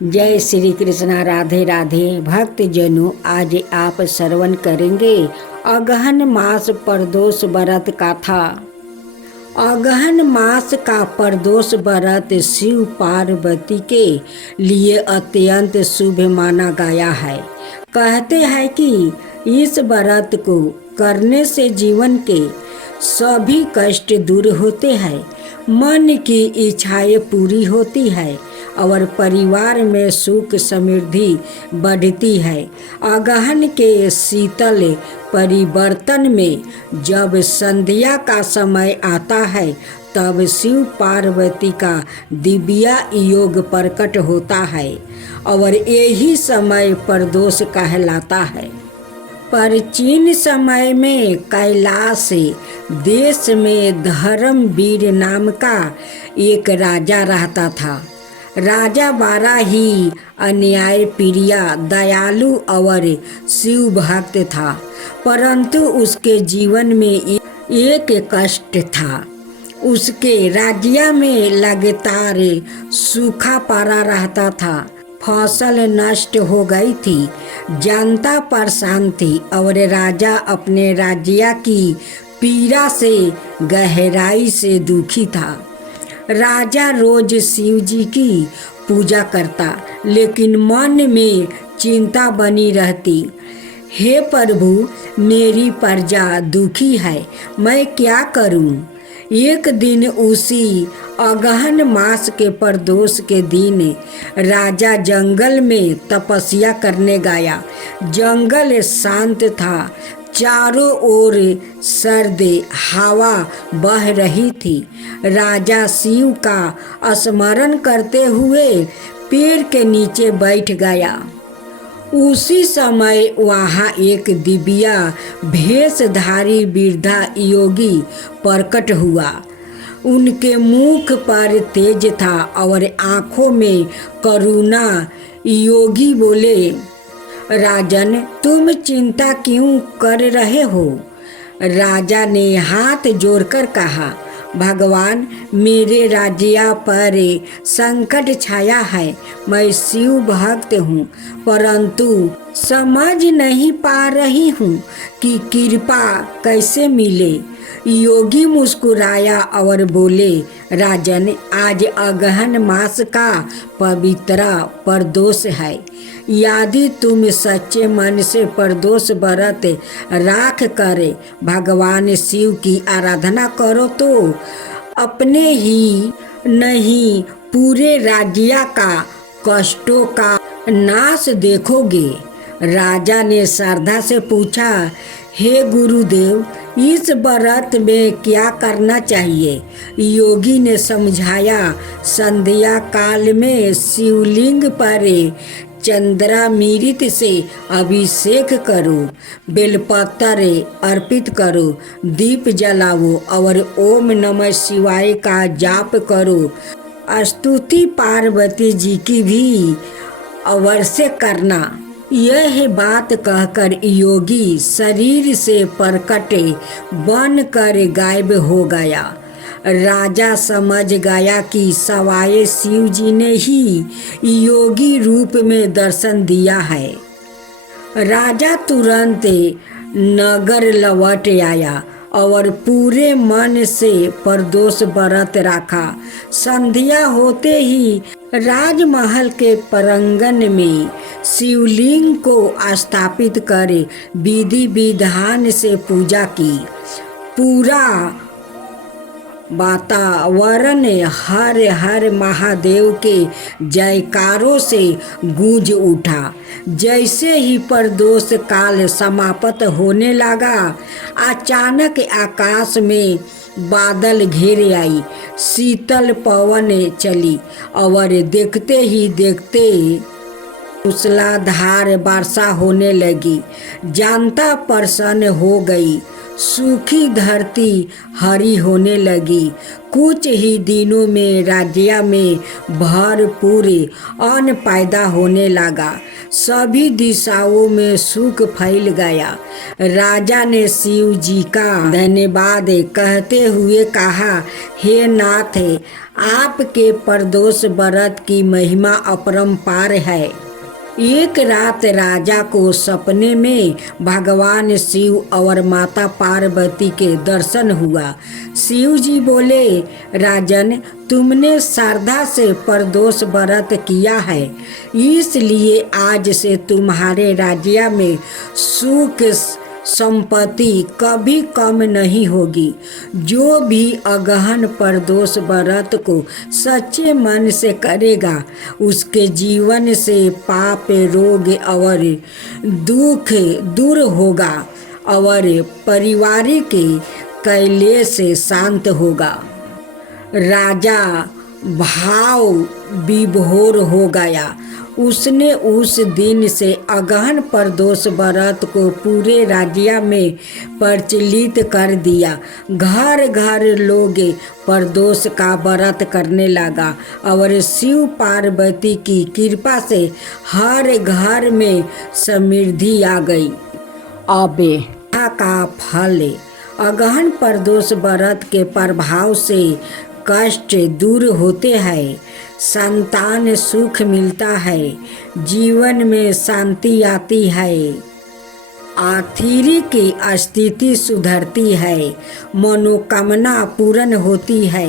जय श्री कृष्णा। राधे राधे। भक्त जनों, आज आप श्रवण करेंगे अगहन मास प्रदोष व्रत कथा। अगहन मास का प्रदोष व्रत शिव पार्वती के लिए अत्यंत शुभ माना गया है। कहते हैं कि इस व्रत को करने से जीवन के सभी कष्ट दूर होते हैं, मन की इच्छाएं पूरी होती है और परिवार में सुख समृद्धि बढ़ती है। अगहन के शीतल परिवर्तन में जब संध्या का समय आता है तब शिव पार्वती का दिव्य योग प्रकट होता है और यही समय प्रदोष कहलाता है। प्राचीन समय में कैलाश देश में धर्मवीर नाम का एक राजा रहता था। राजा बड़ा ही अन्याय प्रिय, दयालु और शिव भक्त था, परंतु उसके जीवन में एक कष्ट था। उसके राज्य में लगातार सूखा पड़ा रहता था, फसल नष्ट हो गई थी, जनता परेशान थी और राजा अपने राज्य की पीड़ा से गहराई से दुखी था। राजा रोज शिव जी की पूजा करता, लेकिन मन में चिंता बनी रहती। हे प्रभु, मेरी प्रजा दुखी है, मैं क्या करूं? एक दिन उसी अगहन मास के प्रदोष के दिन राजा जंगल में तपस्या करने गया। जंगल शांत था, चारों ओर सर्द हवा बह रही थी। राजा शिव का स्मरण करते हुए पेड़ के नीचे बैठ गया। उसी समय वहाँ एक दिव्या भेषधारी वृद्धा योगी प्रकट हुआ। उनके मुख पर तेज था और आँखों में करुणा। योगी बोले, राजन, तुम चिंता क्यों कर रहे हो? राजा ने हाथ जोड़कर कहा, भगवान, मेरे राज्य पर संकट छाया है। मैं शिव भक्त हूँ, परंतु समझ नहीं पा रही हूँ कि कृपा कैसे मिले। योगी मुस्कुराया और बोले, राजन, आज अगहन मास का पवित्र प्रदोष है। यदि तुम सच्चे मन से प्रदोष व्रत राख कर भगवान शिव की आराधना करो तो अपने ही नहीं पूरे राज्य का कष्टों का नाश देखोगे। राजा ने श्रद्धा से पूछा, हे गुरुदेव, इस व्रत में क्या करना चाहिए? योगी ने समझाया, संध्या काल में शिवलिंग पर चंद्रामृत से अभिषेक करो, बेलपत्र अर्पित करो, दीप जलाओ और ओम नमः शिवाय का जाप करो। स्तुति पार्वती जी की भी अवश्य करना। यह बात कहकर योगी शरीर से प्रकट बनकर गायब हो गया। राजा समझ गया कि सवाए शिव जी ने ही योगी रूप में दर्शन दिया है। राजा तुरंत नगर लौट आया और पूरे मन से प्रदोष व्रत रखा। संध्या होते ही राजमहल के प्रांगण में शिवलिंग को स्थापित कर विधि विधान से पूजा की। पूरा वातावरण हर हर महादेव के जयकारों से गूंज उठा। जैसे ही प्रदोष काल समाप्त होने लगा, अचानक आकाश में बादल घेर आई, शीतल पवन चली और देखते ही देखते मूसलाधार वर्षा होने लगी। जनता प्रसन्न हो गई। सूखी धरती हरी होने लगी। कुछ ही दिनों में राज्य में भरपूर अन्न पैदा होने लगा। सभी दिशाओं में सुख फैल गया। राजा ने शिव जी का धन्यवाद कहते हुए कहा, हे नाथ, आपके प्रदोष व्रत की महिमा अपरंपार है। एक रात राजा को सपने में भगवान शिव और माता पार्वती के दर्शन हुआ। शिव जी बोले, राजन, तुमने श्रद्धा से प्रदोष व्रत किया है, इसलिए आज से तुम्हारे राज्य में सुख संपत्ति कभी कम नहीं होगी। जो भी अगहन प्रदोष व्रत को सच्चे मन से करेगा, उसके जीवन से पाप, रोग और दुख दूर होगा और पारिवारिक क्लेश शांत होगा। राजा भाव विभोर हो गया। उसने उस दिन से अगहन प्रदोष व्रत को पूरे राज्य में प्रचलित कर दिया। घर घर लोग प्रदोष का व्रत करने लगा और शिव पार्वती की कृपा से हर घर में समृद्धि आ गई। अब का फल। अगहन प्रदोष व्रत के प्रभाव से कष्ट दूर होते हैं, संतान सुख मिलता है, जीवन में शांति आती है, आर्थिक स्थिति सुधरती है, मनोकामना पूर्ण होती है।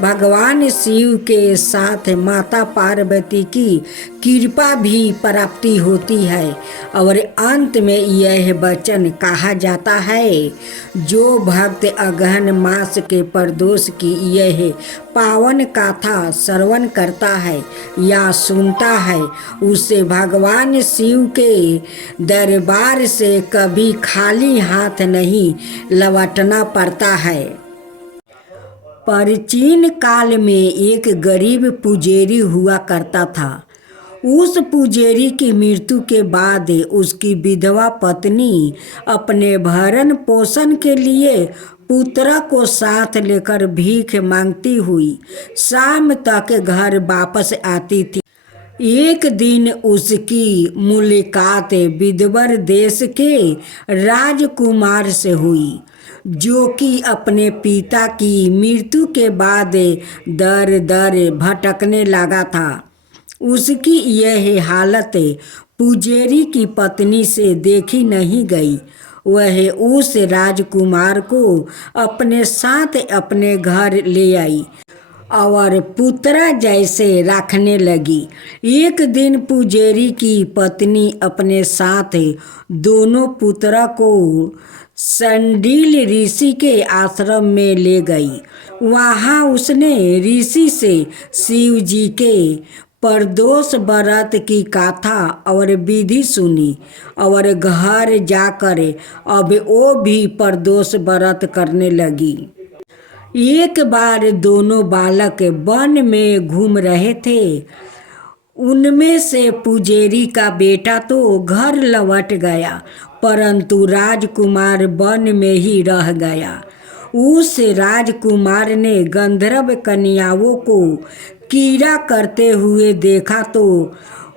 भगवान शिव के साथ माता पार्वती की कृपा भी प्राप्ति होती है और अंत में यह वचन कहा जाता है, जो भक्त अगहन मास के प्रदोष की यह पावन कथा श्रवण करता है या सुनता है, उसे भगवान शिव के दरबार से कभी खाली हाथ नहीं लौटना पड़ता है। प्राचीन काल में एक गरीब पुजारी हुआ करता था। उस पुजारी की मृत्यु के बाद उसकी विधवा पत्नी अपने भरण पोषण के लिए पुत्र को साथ लेकर भीख मांगती हुई शाम तक घर वापस आती थी। एक दिन उसकी मुलाकात विदर्भ देश के राजकुमार से हुई, जो कि अपने पिता की मृत्यु के बाद दर दर भटकने लगा था। उसकी यह हालत पुजारी की पत्नी से देखी नहीं गई। वह उस राजकुमार को अपने साथ अपने घर ले आई और पुत्र जैसे रखने लगी। एक दिन पुजारी की पत्नी अपने साथ दोनों पुत्र को संडील ऋषि के आश्रम में ले गई। वहाँ उसने ऋषि से शिव जी के प्रदोष व्रत की कथा और विधि सुनी और घर जाकर अब वो भी प्रदोष व्रत करने लगी। एक बार दोनों बालक वन में घूम रहे थे। उनमें से पुजारी का बेटा तो घर लौट गया, परंतु राजकुमार वन में ही रह गया। उस राजकुमार ने गंधर्व कन्याओं को कीड़ा करते हुए देखा तो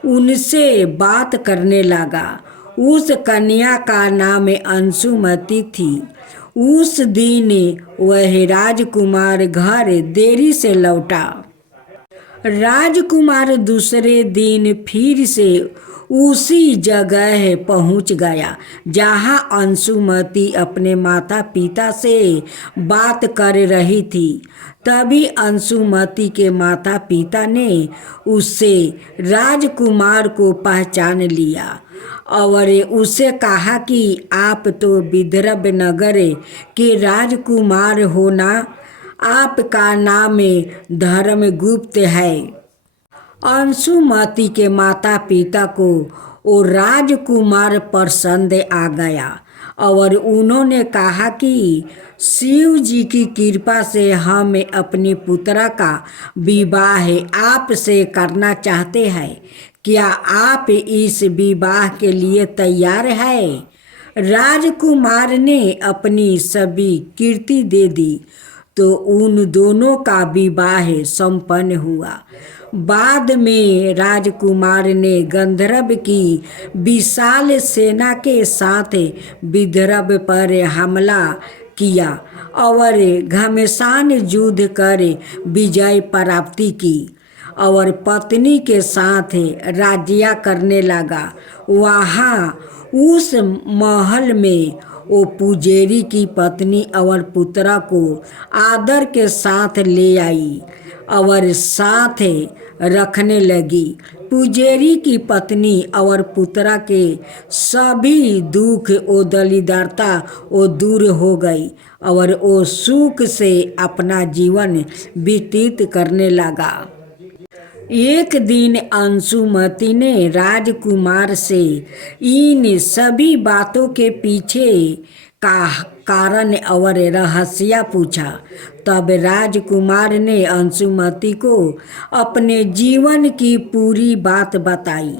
उनसे बात करने लगा। उस कन्या का नाम अंशुमती थी। उस दिन वह राजकुमार घर देरी से लौटा। राजकुमार दूसरे दिन फिर से उसी जगह पहुंच गया जहां अंशुमती अपने माता पिता से बात कर रही थी। तभी अंशुमती के माता पिता ने उससे राजकुमार को पहचान लिया और उसे कहा कि आप तो विदर्भ नगर के राजकुमार हो ना, आपका नाम धर्मगुप्त है। अंशुमती के माता पिता को वो राजकुमार पसंद आ गया और उन्होंने कहा कि शिव जी की कृपा से हम अपनी पुत्र का विवाह आपसे करना चाहते हैं। क्या आप इस विवाह के लिए तैयार हैं? राजकुमार ने अपनी सभी कीर्ति दे दी तो उन दोनों का विवाह संपन्न हुआ। बाद में राजकुमार ने गंधर्व की विशाल सेना के साथ विदर्भ पर हमला किया और घमासान युद्ध कर विजय प्राप्ति की और पत्नी के साथ राज्य करने लगा। वहाँ उस महल में वो पुजारी की पत्नी और पुत्रा को आदर के साथ ले आई और साथ रखने लगी। पुजारी की पत्नी और पुत्रा के सभी दुख और दरिद्रता वो दूर हो गई और वो सुख से अपना जीवन व्यतीत करने लगा। एक दिन अंशुमति ने राजकुमार से इन सभी बातों के पीछे का कारण और रहस्य पूछा। तब राजकुमार ने अंशुमति को अपने जीवन की पूरी बात बताई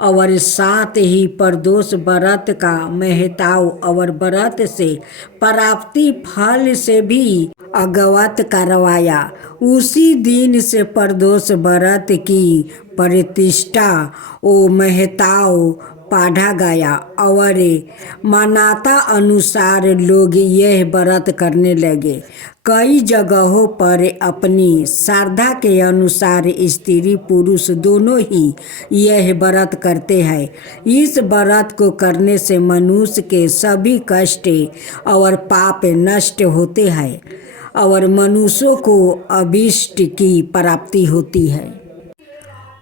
और साथ ही प्रदोष व्रत का महत्व और व्रत से प्राप्ति फल से भी अवगत करवाया। उसी दिन से प्रदोष व्रत की प्रतिष्ठा ओ महत्व पढ़ा गया और मान्यता अनुसार लोग यह व्रत करने लगे। कई जगहों पर अपनी श्रद्धा के अनुसार स्त्री पुरुष दोनों ही यह व्रत करते हैं। इस व्रत को करने से मनुष्य के सभी कष्ट और पाप नष्ट होते हैं और मनुष्यों को अभीष्ट की प्राप्ति होती है।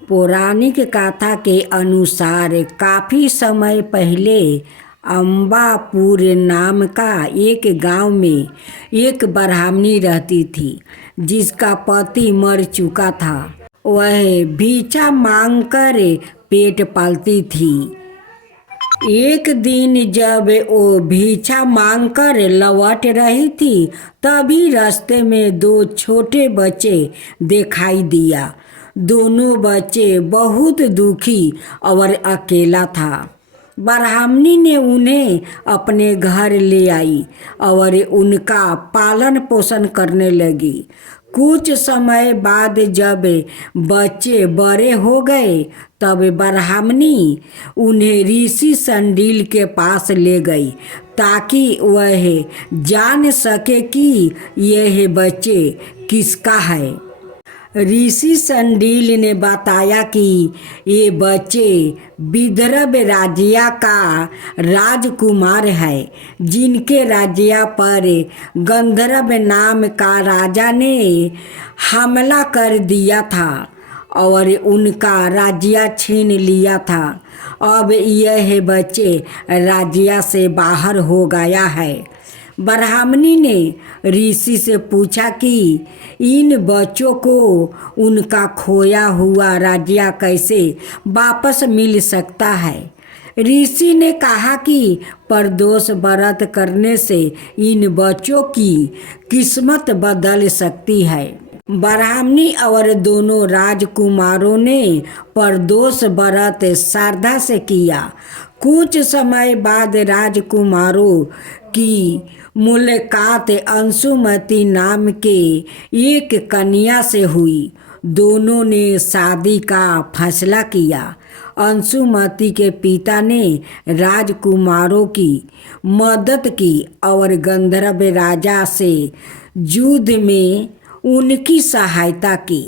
पौराणिक कथा के अनुसार काफ़ी समय पहले अम्बापुर नाम का एक गांव में एक ब्राह्मणी रहती थी जिसका पति मर चुका था। वह भिक्षा मांगकर पेट पालती थी। एक दिन जब वो भिक्षा मांगकर लौट रही थी तभी रास्ते में दो छोटे बच्चे दिखाई दिया। दोनों बच्चे बहुत दुखी और अकेला था। ब्राह्मणी ने उन्हें अपने घर ले आई और उनका पालन पोषण करने लगी। कुछ समय बाद जब बच्चे बड़े हो गए तब ब्राह्मणी उन्हें ऋषि संडील के पास ले गई ताकि वह जान सके कि यह बच्चे किसका है। ऋषि संडील ने बताया कि ये बच्चे विदर्भ राज्य का राजकुमार है जिनके राज्य पर गंधर्व नाम का राजा ने हमला कर दिया था और उनका राज्य छीन लिया था। अब यह बच्चे राज्य से बाहर हो गया है। ब्राह्मणी ने ऋषि से पूछा कि इन बच्चों को उनका खोया हुआ राज्य कैसे वापस मिल सकता है। ऋषि ने कहा कि प्रदोष व्रत करने से इन बच्चों की किस्मत बदल सकती है। ब्राह्मणी और दोनों राजकुमारों ने प्रदोष व्रत श्रद्धा से किया। कुछ समय बाद राजकुमारों की मुलाकात अंशुमति नाम के एक कन्या से हुई। दोनों ने शादी का फैसला किया। अंशुमति के पिता ने राजकुमारों की मदद की और गंधर्व राजा से युद्ध में उनकी सहायता की।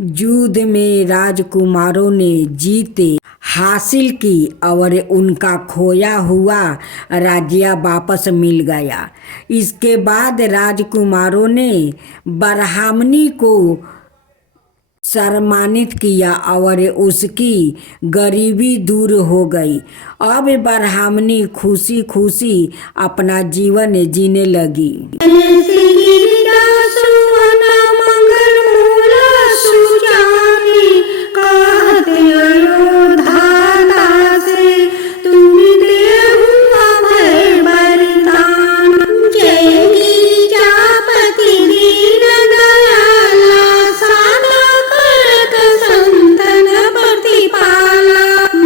युद्ध में राजकुमारों ने जीत हासिल की और उनका खोया हुआ राज्य वापस मिल गया। इसके बाद राजकुमारों ने ब्राह्मणी को सम्मानित किया और उसकी गरीबी दूर हो गई। अब ब्राह्मणी खुशी खुशी अपना जीवन जीने लगी।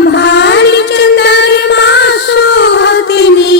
भारी चंद्रमा सोहतिनी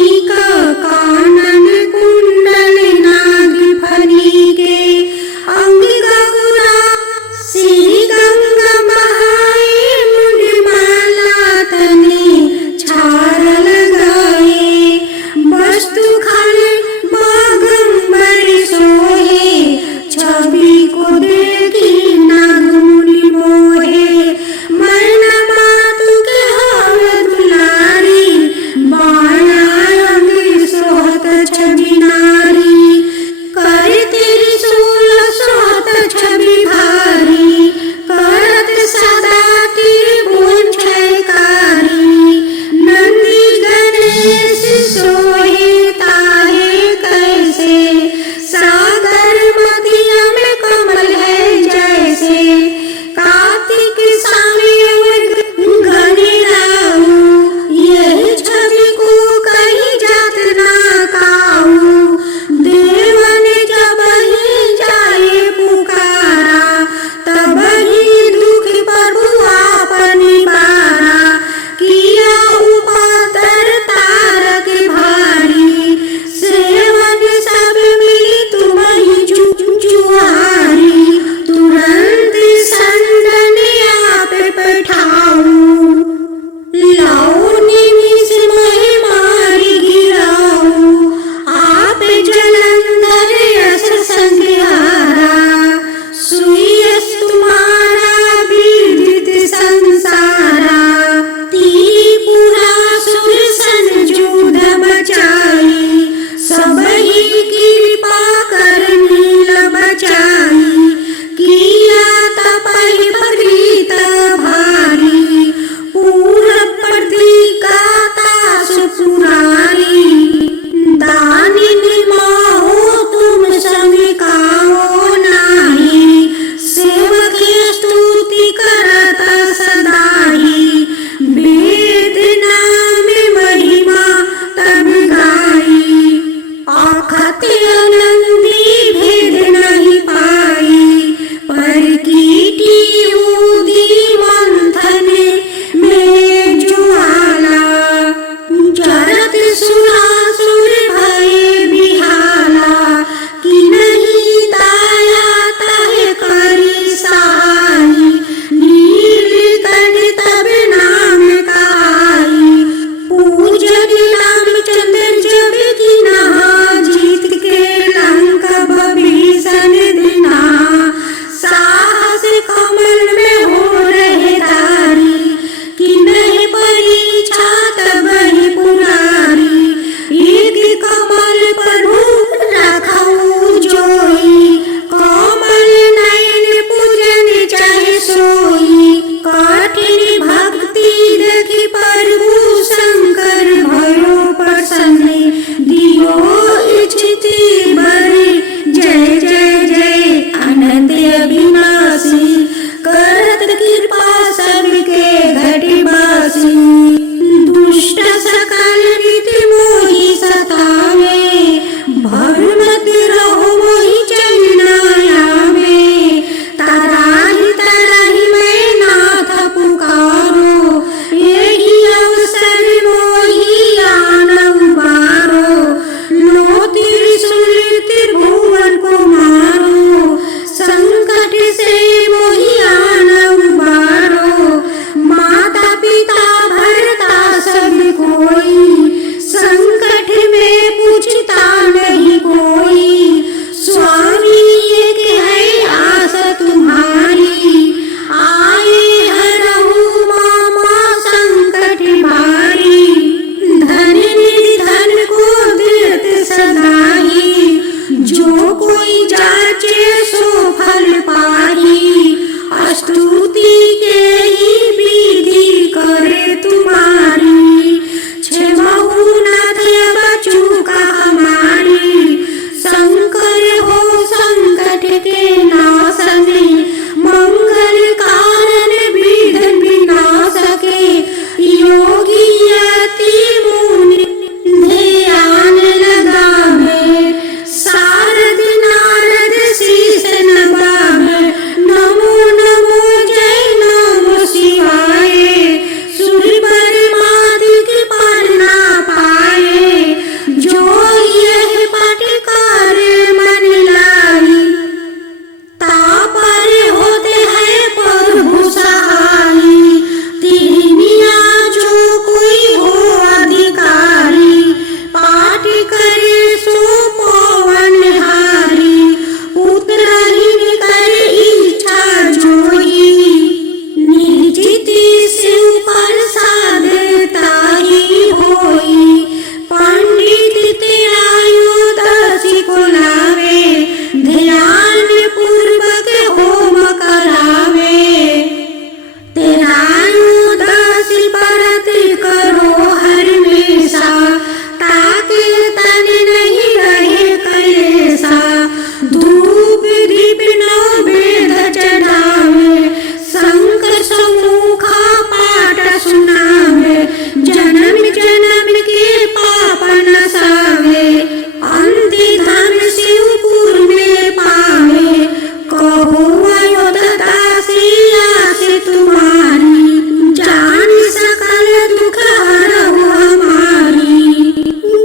कहो अयोध्या सिया से तुम्हारी, जान सकल दुख हरहु हमारी।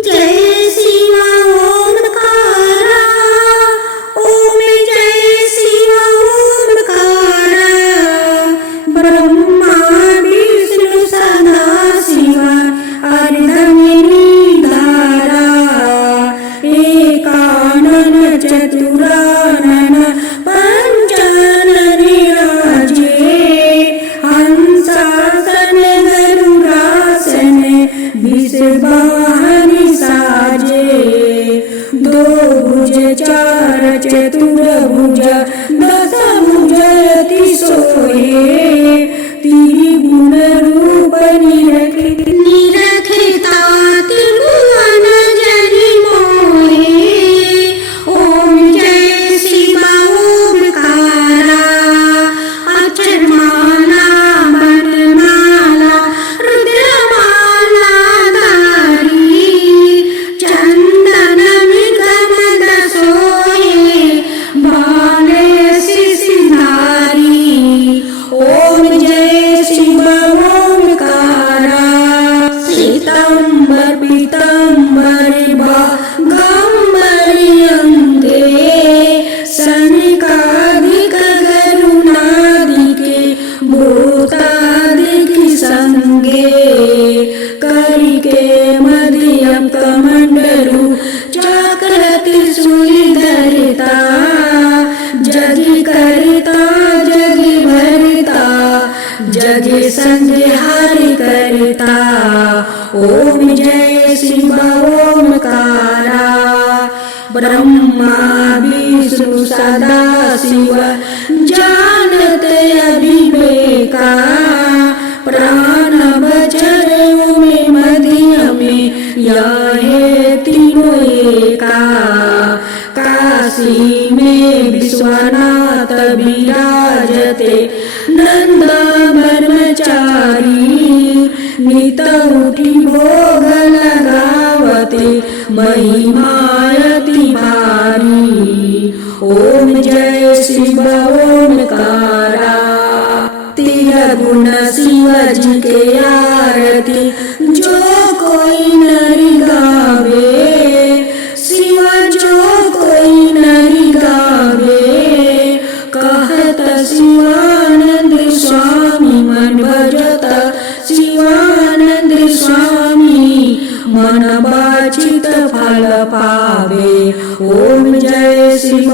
जय शिव ओमकारा, ओम जय शिव ओमकारा, ब्रह्मा विष्णु सदा शिव अर्धमिनी धारा। एकानन चतुरानन पंचानन राजे, हंसासन गरुड़ासन विषवाहन साजे। दो भुज चार चतुर्भुज दस भुज अति सोहे, त्रिगुण रूप निरखता त्रिभुवन जनि मोहे। ओम जय शिव ओमकारा, अक्षरमाला वनमाला रुद्रमाला धारी, चंदन मृगमद सोहे बाले शिशिधारी। ओम जय शिव ओमकारा, श्वेतांबर पीतांबर बागंबर अंगे, सनकादिक गरुणादिके भूतादिक संगे। करिके मध्यम कमंडलु चक्र त्रिशूलधरिता, जगि करता जगि भरता, जगि संहार करता। ओम जय शिव ओमकारा, ब्रह्मा विष्णु सदा शिव जानते अविवेका। प्राण बचर में मध्य में यह तीनों एका। काशी में विश्वनाथ विराजते नंद ब्रह्मचारी, नित उठी भोग लगावते महिमायति भारी। ओम जय शिव ओमकारा, तिरगुण शिव जी के आरती जो कोई नरि गावे, शिव जो कोई नरि गावे। कहत शिवानंद स्वामी मन भजत शिवानंद स्वामी, मन वांछित फल पावे। ओम जय शिव